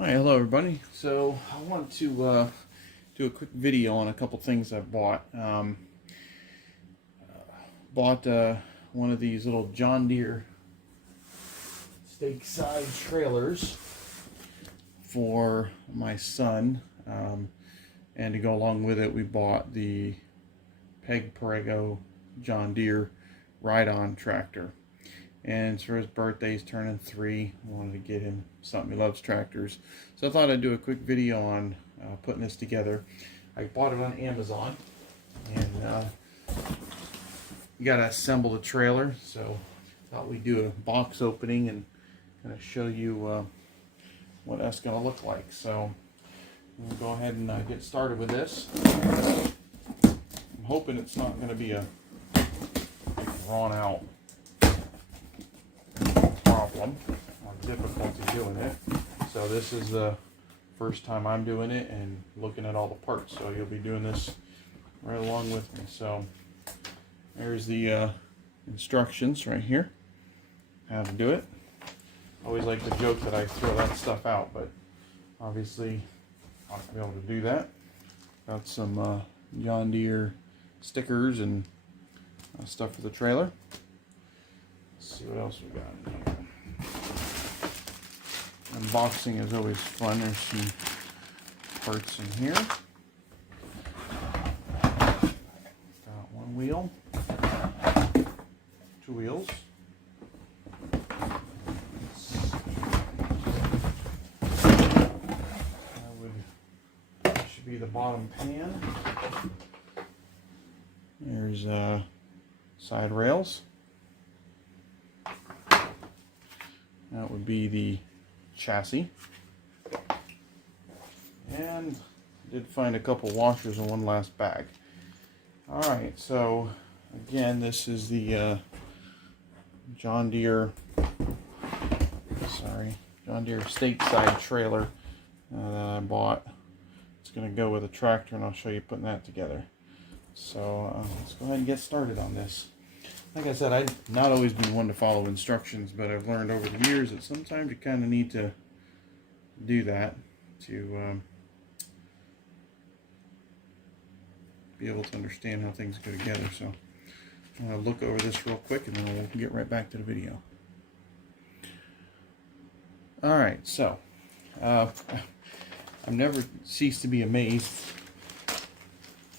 Hi, hello everybody. So I want to do a quick video on a couple things I bought. Bought one of these little Jhonh Deere stake side trailers for my son, and to go along with it we bought the Peg Perego Jhonh Deere ride-on tractor. And it's for his birthday. He's turning 3. I wanted to get him something. He loves tractors. So I thought I'd do a quick video on putting this together. I bought it on Amazon. And you got to assemble the trailer. So I thought we'd do a box opening and kind of show you what that's going to look like. So we'll go ahead and get started with this. I'm hoping it's not going to be a drawn out problem or difficulty doing it. So this is the first time I'm doing it and looking at all the parts, so you'll be doing this right along with me. So there's the instructions right here, how to do it. I always like to joke that I throw that stuff out, but obviously I'll be able to do that. Got some Jhonh Deere stickers and stuff for the trailer. Let's see what else we got in here. Unboxing is always fun. There's some parts in here. Got one wheel, 2 wheels. That should be the bottom pan. There's side rails. That would be the chassis. And I did find a couple washers in one last bag. Alright, so again, this is the Jhonh Deere stake side trailer that I bought. It's going to go with a tractor, and I'll show you putting that together. So let's go ahead and get started on this. Like I said, I've not always been one to follow instructions, but I've learned over the years that sometimes you kind of need to do that to be able to understand how things go together. So I'm going to look over this real quick and then we'll get right back to the video. Alright, so I've never ceased to be amazed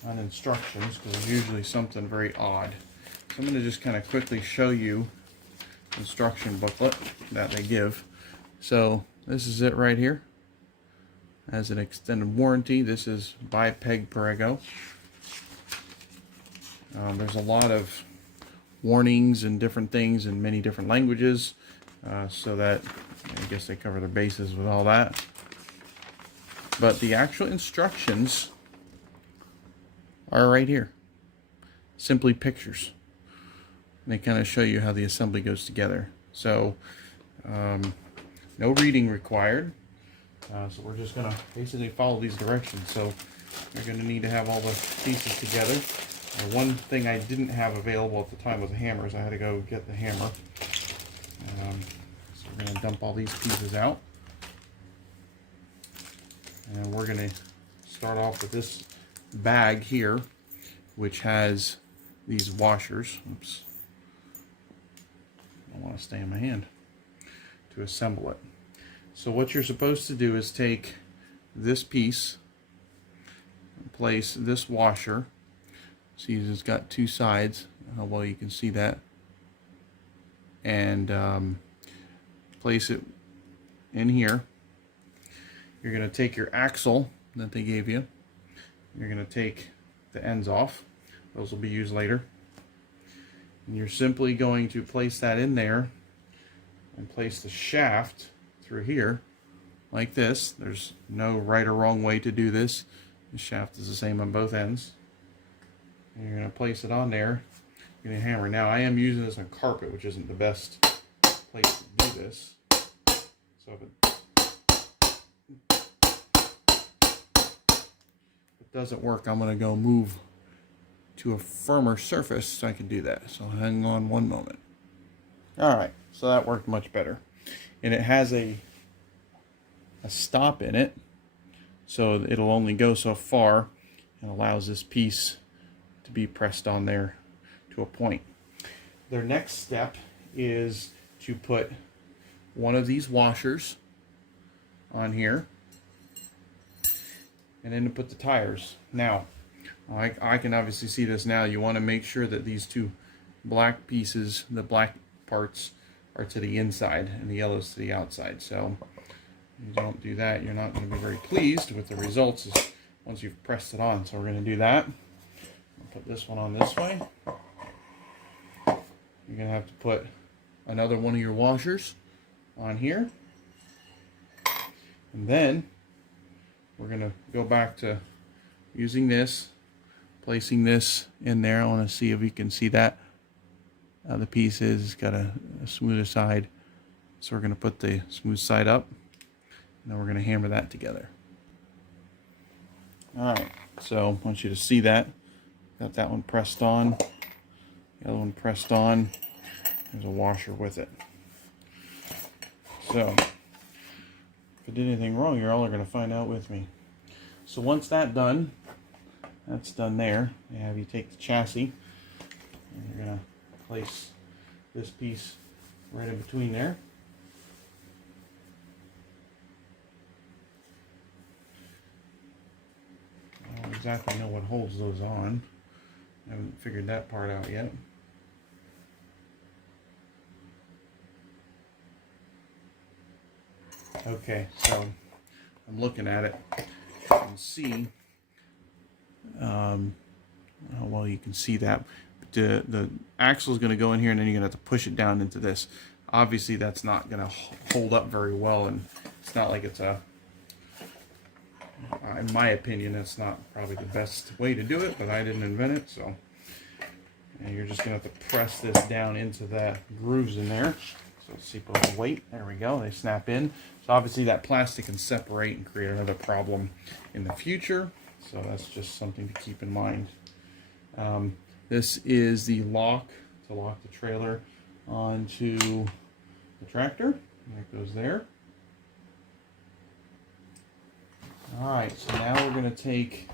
on instructions because there's usually something very odd. I'm going to just kind of quickly show you the instruction booklet that they give. So this is it right here. As an extended warranty, this is by Peg Perego. There's a lot of warnings and different things in many different languages, so that I guess they cover their bases with all that. But the actual instructions are right here. Simply pictures. They kind of show you how the assembly goes together. So no reading required. So we're just going to basically follow these directions. So you're going to need to have all the pieces together. One thing I didn't have available at the time was a hammer, so I had to go get the hammer. So we're going to dump all these pieces out. And we're going to start off with this bag here, which has these washers. Oops. I want to stay in my hand to assemble it. So what you're supposed to do is take this piece and place this washer. See, it's got 2 sides. How well you can see that. And place it in here. You're going to take your axle that they gave you. You're going to take the ends off. Those will be used later. And you're simply going to place that in there and place the shaft through here like this. There's no right or wrong way to do this. The shaft is the same on both ends. And you're going to place it on there. You're going to hammer. Now I am using this on carpet, which isn't the best place to do this. So if it doesn't work, I'm going to go move to a firmer surface so I can do that. So hang on one moment. Alright, so that worked much better. And it has a a stop in it, so it'll only go so far, and allows this piece to be pressed on there to a point. Their next step is to put one of these washers on here, and then to put the tires. Now, I can obviously see this now. You want to make sure that these two black pieces, the black parts, are to the inside and the yellows to the outside. So if you don't do that, you're not going to be very pleased with the results once you've pressed it on. So we're going to do that. I'll put this one on this way. You're going to have to put another one of your washers on here. And then we're going to go back to using this, placing this in there. I want to see if you can see that. The piece is got a smoother side. So we're going to put the smooth side up. And then we're going to hammer that together. Alright, so I want you to see that. Got that one pressed on. The other one pressed on. There's a washer with it. So, if I did anything wrong, you're all going to find out with me. So once that's done there. I have you take the chassis, and you're going to place this piece right in between there. I don't exactly know what holds those on. I haven't figured that part out yet. Okay, so I'm looking at it. You can see how well you can see that. But the axle is going to go in here, and then you're going to have to push it down into this. Obviously, that's not going to hold up very well, and it's not like it's a, in my opinion, that's not probably the best way to do it, but I didn't invent it, so. And you're just going to have to press this down into that grooves in there. So let's see, put the weight. There we go. They snap in. So obviously that plastic can separate and create another problem in the future. So that's just something to keep in mind. This is the lock to lock the trailer onto the tractor. That goes there. Alright, so now we're going to take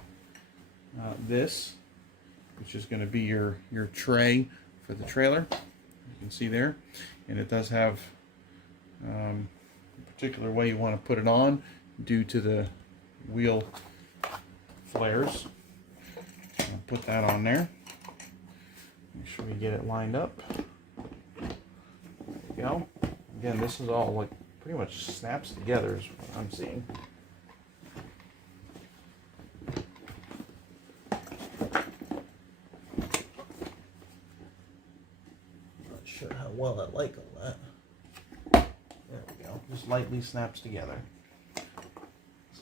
this, which is going to be your tray for the trailer. You can see there. And it does have a particular way you want to put it on due to the wheel flares. I'll put that on there. Make sure we get it lined up. There we go. Again, this is all like pretty much snaps together is what I'm seeing. Not sure how well I like all that. There we go. Just lightly snaps together. So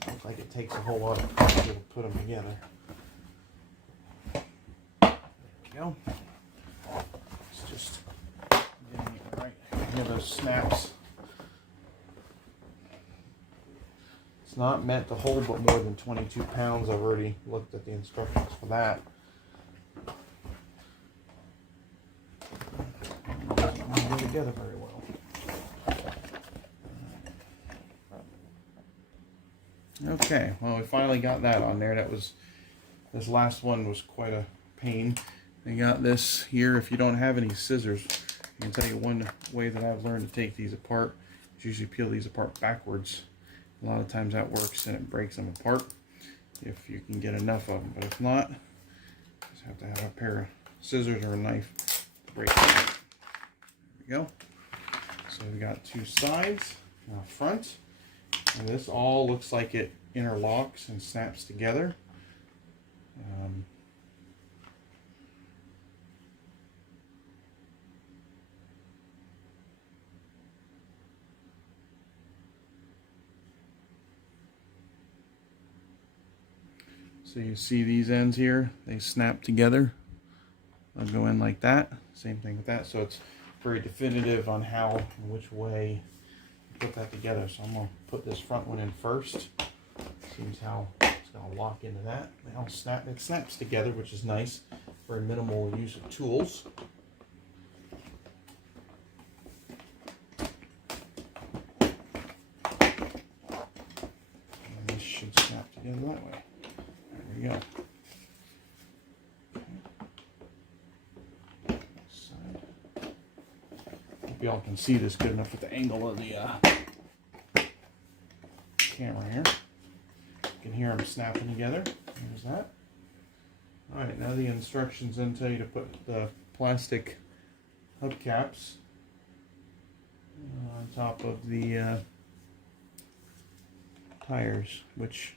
it looks like it takes a whole lot of pressure to put them together. There we go. It's just getting it right. Here, those snaps. It's not meant to hold but more than 22 pounds. I've already looked at the instructions for that. It doesn't go together very well. Okay, well, we finally got that on there. This last one was quite a pain. I got this here. If you don't have any scissors, I can tell you one way that I've learned to take these apart is usually peel these apart backwards. A lot of times that works and it breaks them apart if you can get enough of them. But if not, you just have to have a pair of scissors or a knife to break them. There we go. So we got two sides, now front, and this all looks like it interlocks and snaps together. So you see these ends here, they snap together. They'll go in like that. Same thing with that. So it's very definitive on how and which way you put that together. So I'm going to put this front one in first. Seems how it's going to lock into that. They all snap. It snaps together, which is nice. Very minimal use of tools. should snap together that way. There we go. Hope y'all can see this good enough with the angle of the camera here. You can hear them snapping together. There's that. Alright, now the instructions then tell you to put the plastic hubcaps on top of the tires, which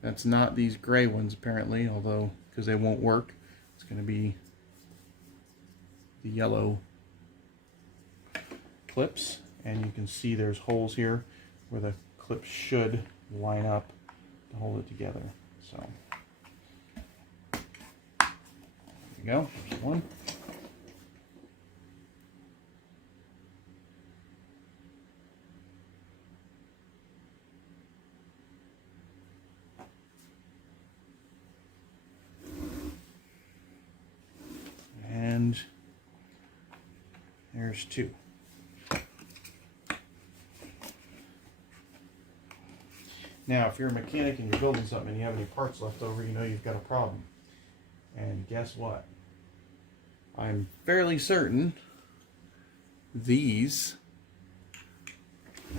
that's not these gray ones apparently, although because they won't work, it's going to be the yellow clips, and you can see there's holes here where the clips should line up to hold it together. So there we go, there's one. And there's two. Now, if you're a mechanic and you're building something and you have any parts left over, you know you've got a problem. And guess what? I'm fairly certain these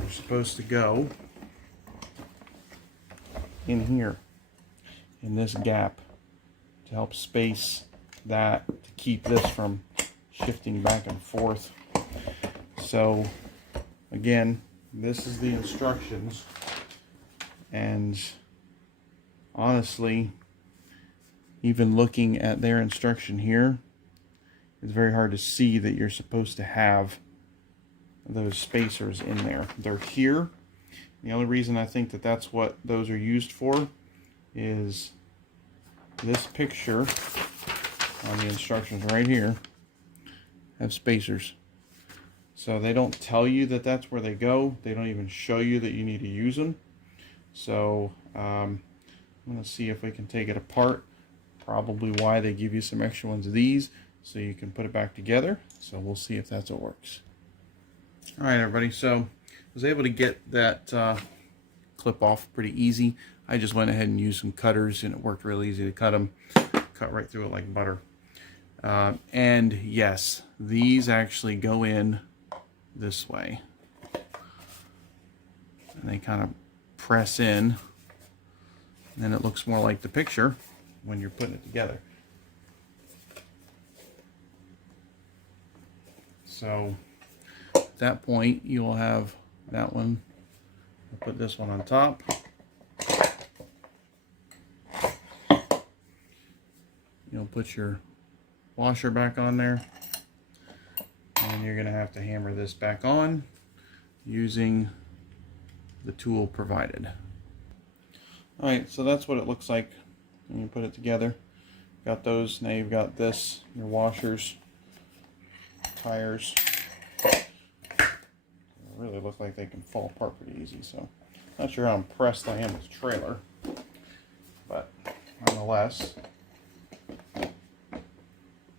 are supposed to go in here, in this gap, to help space that, to keep this from shifting back and forth. So again, this is the instructions, and honestly, even looking at their instruction here, it's very hard to see that you're supposed to have those spacers in there. They're here. The only reason I think that that's what those are used for is this picture on the instructions right here have spacers. So they don't tell you that that's where they go. They don't even show you that you need to use them. So I'm going to see if we can take it apart. Probably why they give you some extra ones of these, so you can put it back together. So we'll see if that's what works. Alright everybody, so I was able to get that clip off pretty easy. I just went ahead and used some cutters, and it worked really easy to cut them. Cut right through it like butter. And yes, these actually go in this way. And they kind of press in, and then it looks more like the picture when you're putting it together. So at that point, you will have that one. I'll put this one on top. You'll put your washer back on there, and you're going to have to hammer this back on using the tool provided. Alright, so that's what it looks like when you put it together. Got those, now you've got this, your washers, tires. They really look like they can fall apart pretty easy, so not sure how impressed I am with the trailer, but nonetheless.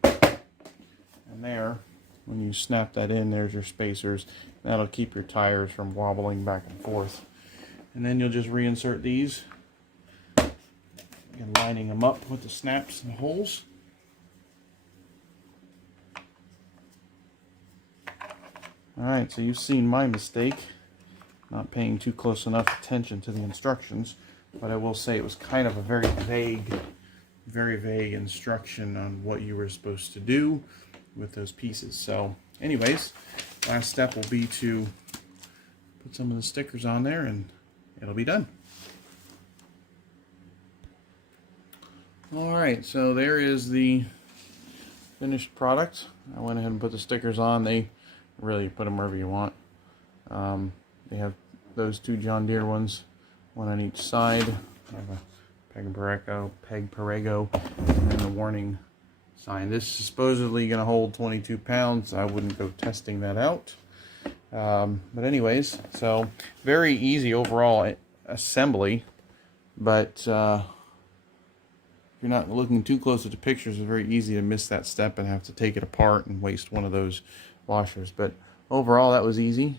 And there, when you snap that in, there's your spacers. That'll keep your tires from wobbling back and forth. And then you'll just reinsert these, and lining them up with the snaps and holes. Alright, so you've seen my mistake, not paying too close enough attention to the instructions, but I will say it was kind of a very vague instruction on what you were supposed to do with those pieces. So anyways, last step will be to put some of the stickers on there, and it'll be done. Alright, so there is the finished product. I went ahead and put the stickers on. They really put them wherever you want. They have those two Jhonh Deere ones, one on each side. I have a Peg Perego, and then the warning sign. This is supposedly going to hold 22 pounds. I wouldn't go testing that out. But anyways, so very easy overall assembly, but if you're not looking too close at the pictures, it's very easy to miss that step and have to take it apart and waste one of those washers. But overall, that was easy.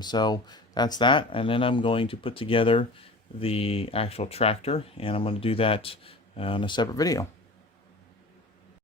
So that's that. And then I'm going to put together the actual tractor, and I'm going to do that on a separate video.